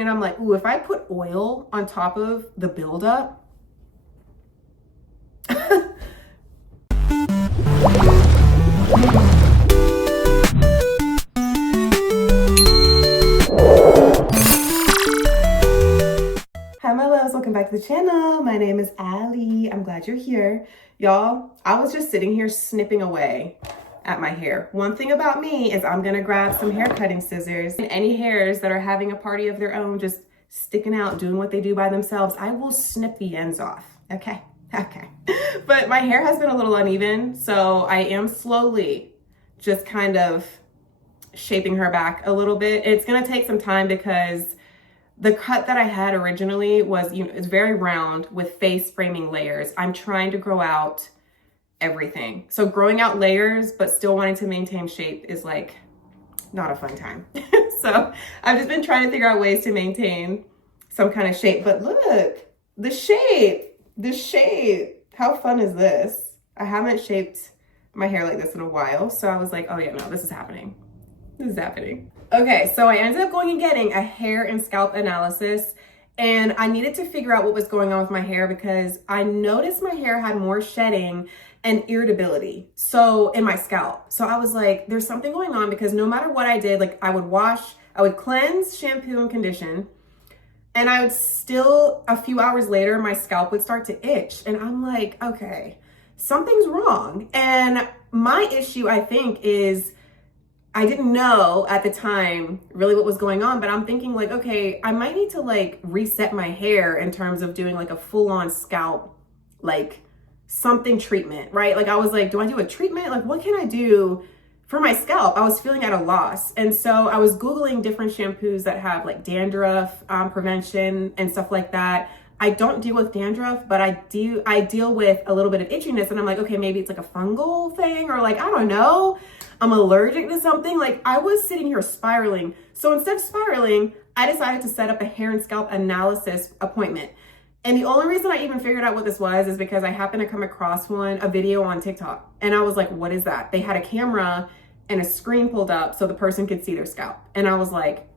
And I'm like, ooh, if I put oil on top of the buildup, Hi my loves, welcome back to the channel. My name is Allie. I'm glad you're here. Y'all, I was just sitting here snipping away at my hair. One thing about me is I'm gonna grab some hair cutting scissors, and any hairs that are having a party of their own, just sticking out, doing what they do by themselves, I will snip the ends off, okay? Okay. But my hair has been a little uneven, so I am slowly just kind of shaping her back a little bit. It's gonna take some time because the cut that I had originally was, it's very round with face framing layers. I'm trying to grow out everything. So growing out layers, but still wanting to maintain shape is like not a fun time. So I've just been trying to figure out ways to maintain some kind of shape. But look, the shape. How fun is this? I haven't shaped my hair like this in a while. So I was like, oh yeah, no, this is happening. This is happening. Okay, so I ended up going and getting a hair and scalp analysis, and I needed to figure out what was going on with my hair because I noticed my hair had more shedding and irritability in my scalp. So I was like, there's something going on, because no matter what I did, like I would cleanse, shampoo, and condition, and I would still, a few hours later, my scalp would start to itch. And I'm like, okay, something's wrong. And my issue, I think, is I didn't know at the time really what was going on, but I'm thinking like, okay, I might need to like reset my hair in terms of doing like a full-on scalp, like something treatment, right? Like I was like, do I do a treatment? Like what can I do for my scalp? I was feeling at a loss. And so I was Googling different shampoos that have like dandruff prevention and stuff like that. I don't deal with dandruff, but I deal with a little bit of itchiness, and I'm like, okay, maybe it's like a fungal thing, or like, I don't know, I'm allergic to something. Like I was sitting here spiraling. So instead of spiraling, I decided to set up a hair and scalp analysis appointment. And the only reason I even figured out what this was is because I happened to come across a video on TikTok, and I was like, what is that? They had a camera and a screen pulled up so the person could see their scalp. And I was like,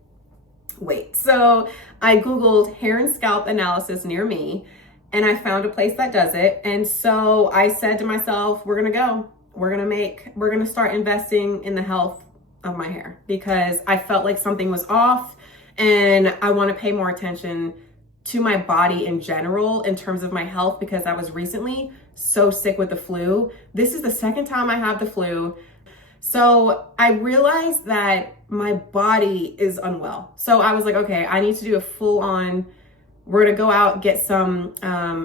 wait. So I Googled hair and scalp analysis near me, and I found a place that does it. And so I said to myself, we're gonna start investing in the health of my hair, because I felt like something was off, and I want to pay more attention to my body in general in terms of my health, because I was recently so sick with the flu. This is the second time I have the flu. So I realized that my body is unwell. So I was like, okay, I need to do a full-on, we're gonna go out, get some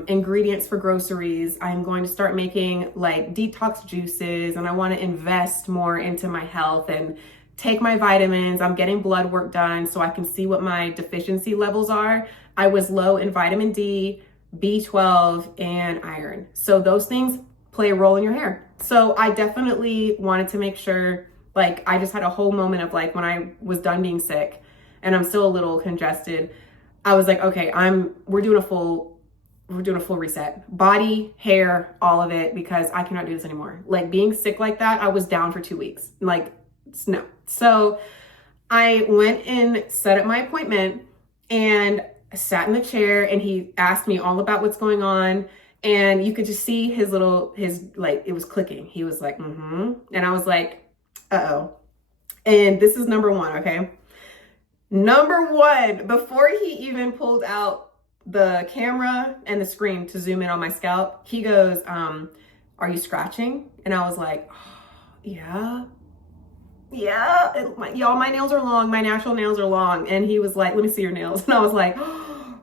ingredients for groceries. I'm going to start making like detox juices, and I wanna invest more into my health and take my vitamins. I'm getting blood work done so I can see what my deficiency levels are. I was low in vitamin D, B12, and iron. So those things play a role in your hair. So I definitely wanted to make sure, like I just had a whole moment of like when I was done being sick and I'm still a little congested, I was like, okay, we're doing a full reset. Body, hair, all of it, because I cannot do this anymore. Like being sick like that, I was down for 2 weeks. Like, no. So I went and set up my appointment and sat in the chair, and he asked me all about what's going on. And you could just see his like, it was clicking. He was like, mm-hmm. And I was like, uh-oh. And this is number one, okay? Number one, before he even pulled out the camera and the screen to zoom in on my scalp, he goes, are you scratching? And I was like, oh, yeah. Y'all, my nails are long. My natural nails are long. And he was like, let me see your nails. And I was like, oh.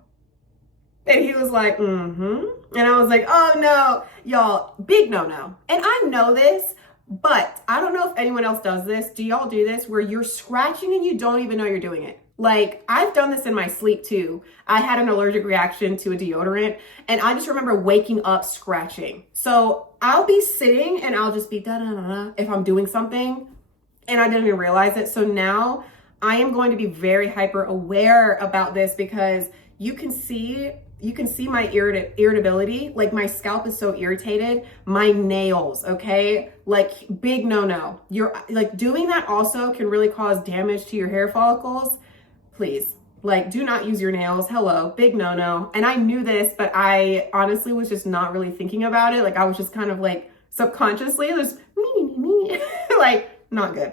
And he was like, mm-hmm. And I was like, oh no, y'all, big no-no. And I know this, but I don't know if anyone else does this. Do y'all do this where you're scratching and you don't even know you're doing it? Like I've done this in my sleep too. I had an allergic reaction to a deodorant, and I just remember waking up scratching. So I'll be sitting and I'll just be da-da-da-da if I'm doing something, and I didn't even realize it. So now I am going to be very hyper aware about this, because you can see my irritability. Like my scalp is so irritated. My nails, okay? Like big no-no. You're like doing that also can really cause damage to your hair follicles. Please Like, do not use your nails. Hello, big no-no. And I knew this, but I honestly was just not really thinking about it. Like, I was just kind of like subconsciously just me, like, not good.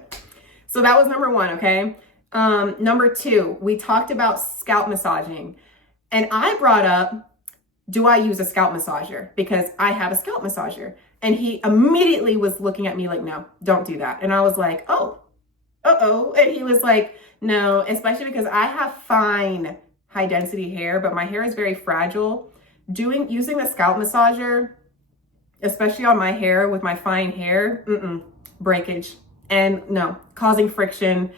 So that was number one, okay? Number two, we talked about scalp massaging. And I brought up, do I use a scalp massager? Because I have a scalp massager. And he immediately was looking at me like, no, don't do that. And I was like, oh, uh-oh. And he was like, no, especially because I have fine high density hair, but my hair is very fragile. Using a scalp massager, especially on my hair with my fine hair, breakage. And no, causing friction,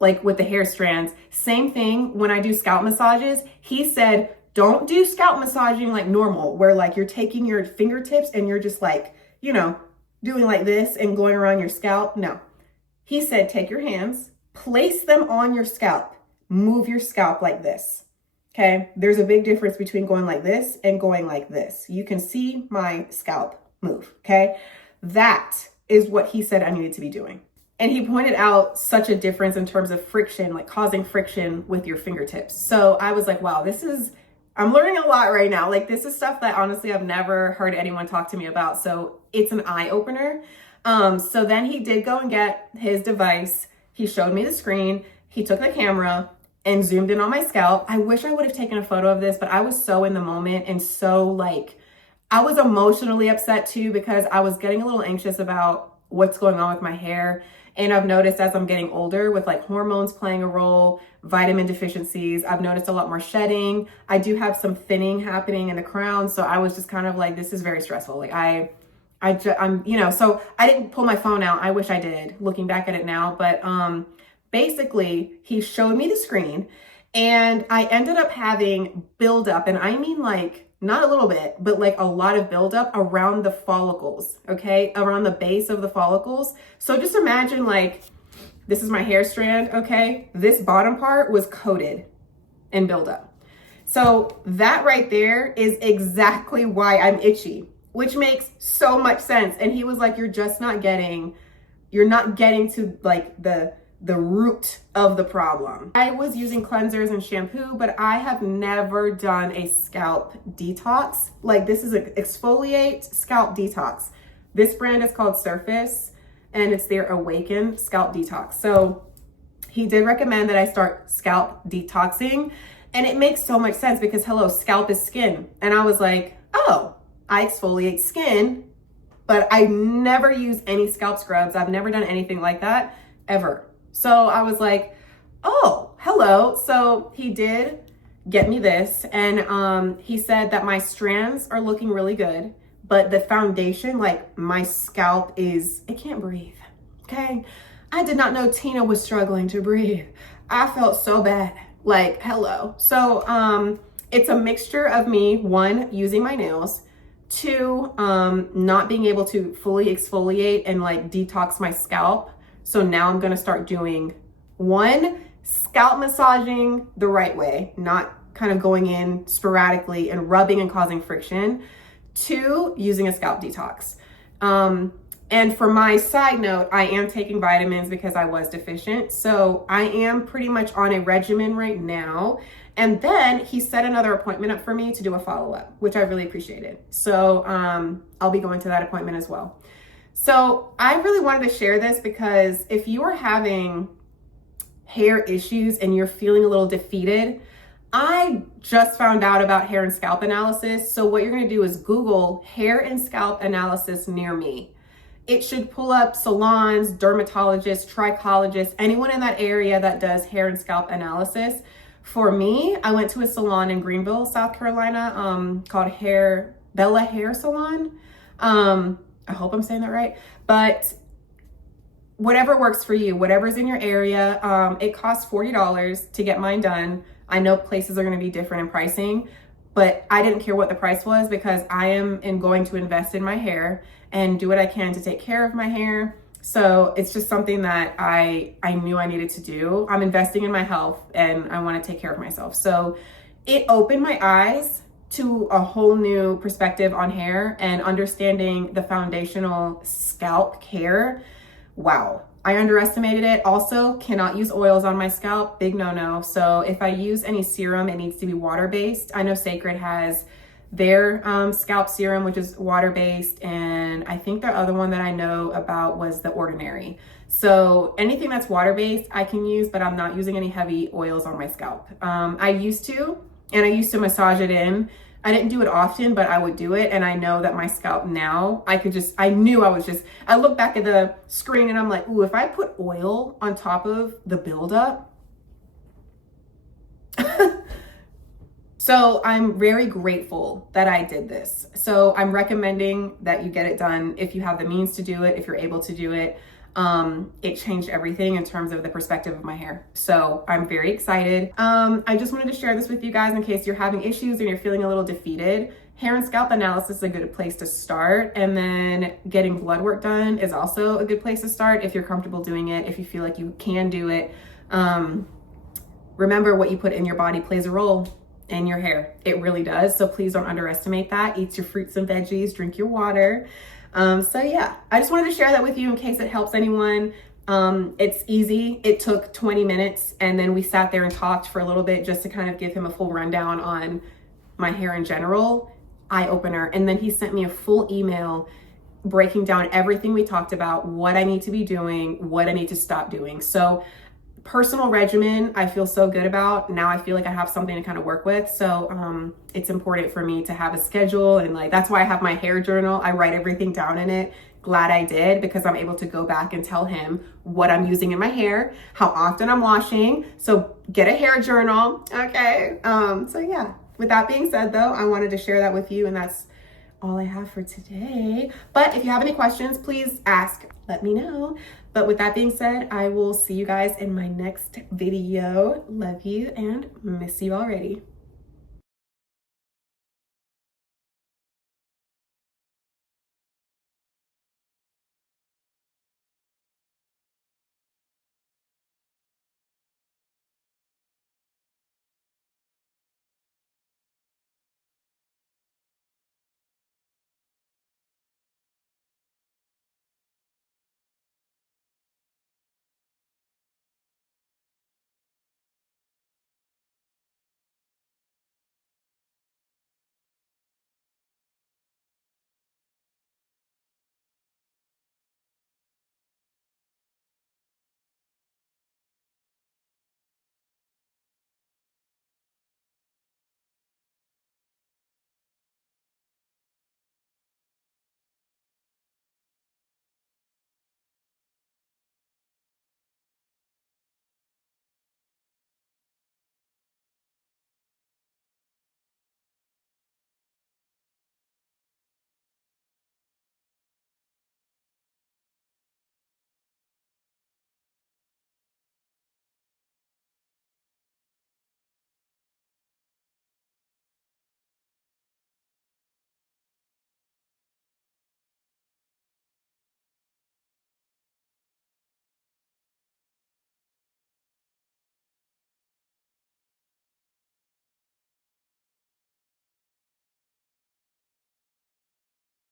like with the hair strands. Same thing when I do scalp massages. He said, don't do scalp massaging like normal, where like you're taking your fingertips and you're just like, you know, doing like this and going around your scalp. No. He said, take your hands, place them on your scalp, move your scalp like this. Okay. There's a big difference between going like this and going like this. You can see my scalp move. Okay. That is what he said I needed to be doing. And he pointed out such a difference in terms of friction, like causing friction with your fingertips. So I was like, wow, I'm learning a lot right now. Like, this is stuff that honestly I've never heard anyone talk to me about. So it's an eye opener. So then he did go and get his device. He showed me the screen. He took the camera and zoomed in on my scalp. I wish I would have taken a photo of this, but I was so in the moment and so like, I was emotionally upset too, because I was getting a little anxious about what's going on with my hair. And I've noticed as I'm getting older with like hormones playing a role, vitamin deficiencies, I've noticed a lot more shedding. I do have some thinning happening in the crown. So I was just kind of like, this is very stressful. Like I'm, you know, so I didn't pull my phone out. I wish I did, looking back at it now. But basically he showed me the screen and I ended up having buildup. And I mean like, not a little bit, but like a lot of buildup around the follicles, okay? Around the base of the follicles. So just imagine like, this is my hair strand, okay? This bottom part was coated in buildup. So that right there is exactly why I'm itchy, which makes so much sense. And he was like, you're not getting to like the root of the problem. I was using cleansers and shampoo, but I have never done a scalp detox. Like, this is an exfoliate scalp detox. This brand is called Surface and it's their Awaken scalp detox. So he did recommend that I start scalp detoxing, and it makes so much sense because hello, scalp is skin. And I was like, oh, I exfoliate skin, but I never use any scalp scrubs. I've never done anything like that ever. So I was like, oh, hello. So he did get me this. And he said that my strands are looking really good, but the foundation, like my scalp it can't breathe. Okay. I did not know Tina was struggling to breathe. I felt so bad. Like, hello. So it's a mixture of me, one, using my nails, two, not being able to fully exfoliate and like detox my scalp. So now I'm going to start doing one, scalp massaging the right way, not kind of going in sporadically and rubbing and causing friction. Two, using a scalp detox. And for my side note, I am taking vitamins because I was deficient. So I am pretty much on a regimen right now. And then he set another appointment up for me to do a follow-up, which I really appreciated. So I'll be going to that appointment as well. So I really wanted to share this because if you are having hair issues and you're feeling a little defeated, I just found out about hair and scalp analysis. So what you're going to do is Google hair and scalp analysis near me. It should pull up salons, dermatologists, trichologists, anyone in that area that does hair and scalp analysis. For me, I went to a salon in Greenville, South Carolina, called Bella Hair Salon. I hope I'm saying that right, but whatever works for you, whatever's in your area. It costs $40 to get mine done. I know places are going to be different in pricing, but I didn't care what the price was because I am going to invest in my hair and do what I can to take care of my hair. So it's just something that I knew I needed to do. I'm investing in my health and I want to take care of myself. So it opened my eyes to a whole new perspective on hair and understanding the foundational scalp care. Wow. I underestimated it. Also, cannot use oils on my scalp. Big no-no. So if I use any serum, it needs to be water-based. I know Sacred has their scalp serum, which is water-based. And I think the other one that I know about was the Ordinary. So anything that's water-based, I can use, but I'm not using any heavy oils on my scalp. I used to massage it in. I didn't do it often, but I would do it. And I know that my scalp now, I look back at the screen and I'm like, ooh, if I put oil on top of the buildup. So I'm very grateful that I did this. So I'm recommending that you get it done if you have the means to do it, if you're able to do it. It changed everything in terms of the perspective of my hair. So I'm very excited. I just wanted to share this with you guys in case you're having issues and you're feeling a little defeated. Hair and scalp analysis is a good place to start. And then getting blood work done is also a good place to start if you're comfortable doing it, if you feel like you can do it. Remember, what you put in your body plays a role in your hair. It really does. So please don't underestimate that. Eat your fruits and veggies, drink your water. So yeah, I just wanted to share that with you in case it helps anyone. It's easy. It took 20 minutes and then we sat there and talked for a little bit just to kind of give him a full rundown on my hair in general. Eye opener. And then he sent me a full email breaking down everything we talked about, what I need to be doing, what I need to stop doing. So personal regimen, I feel so good about. Now I feel like I have something to kind of work with. So it's important for me to have a schedule, and like that's why I have my hair journal. I write everything down in it. Glad I did, because I'm able to go back and tell him what I'm using in my hair, how often I'm washing. So get a hair journal. Okay. So yeah, with that being said though, I wanted to share that with you, and that's all I have for today. But if you have any questions, please ask, let me know. But with that being said, I will see you guys in my next video. Love you and miss you already.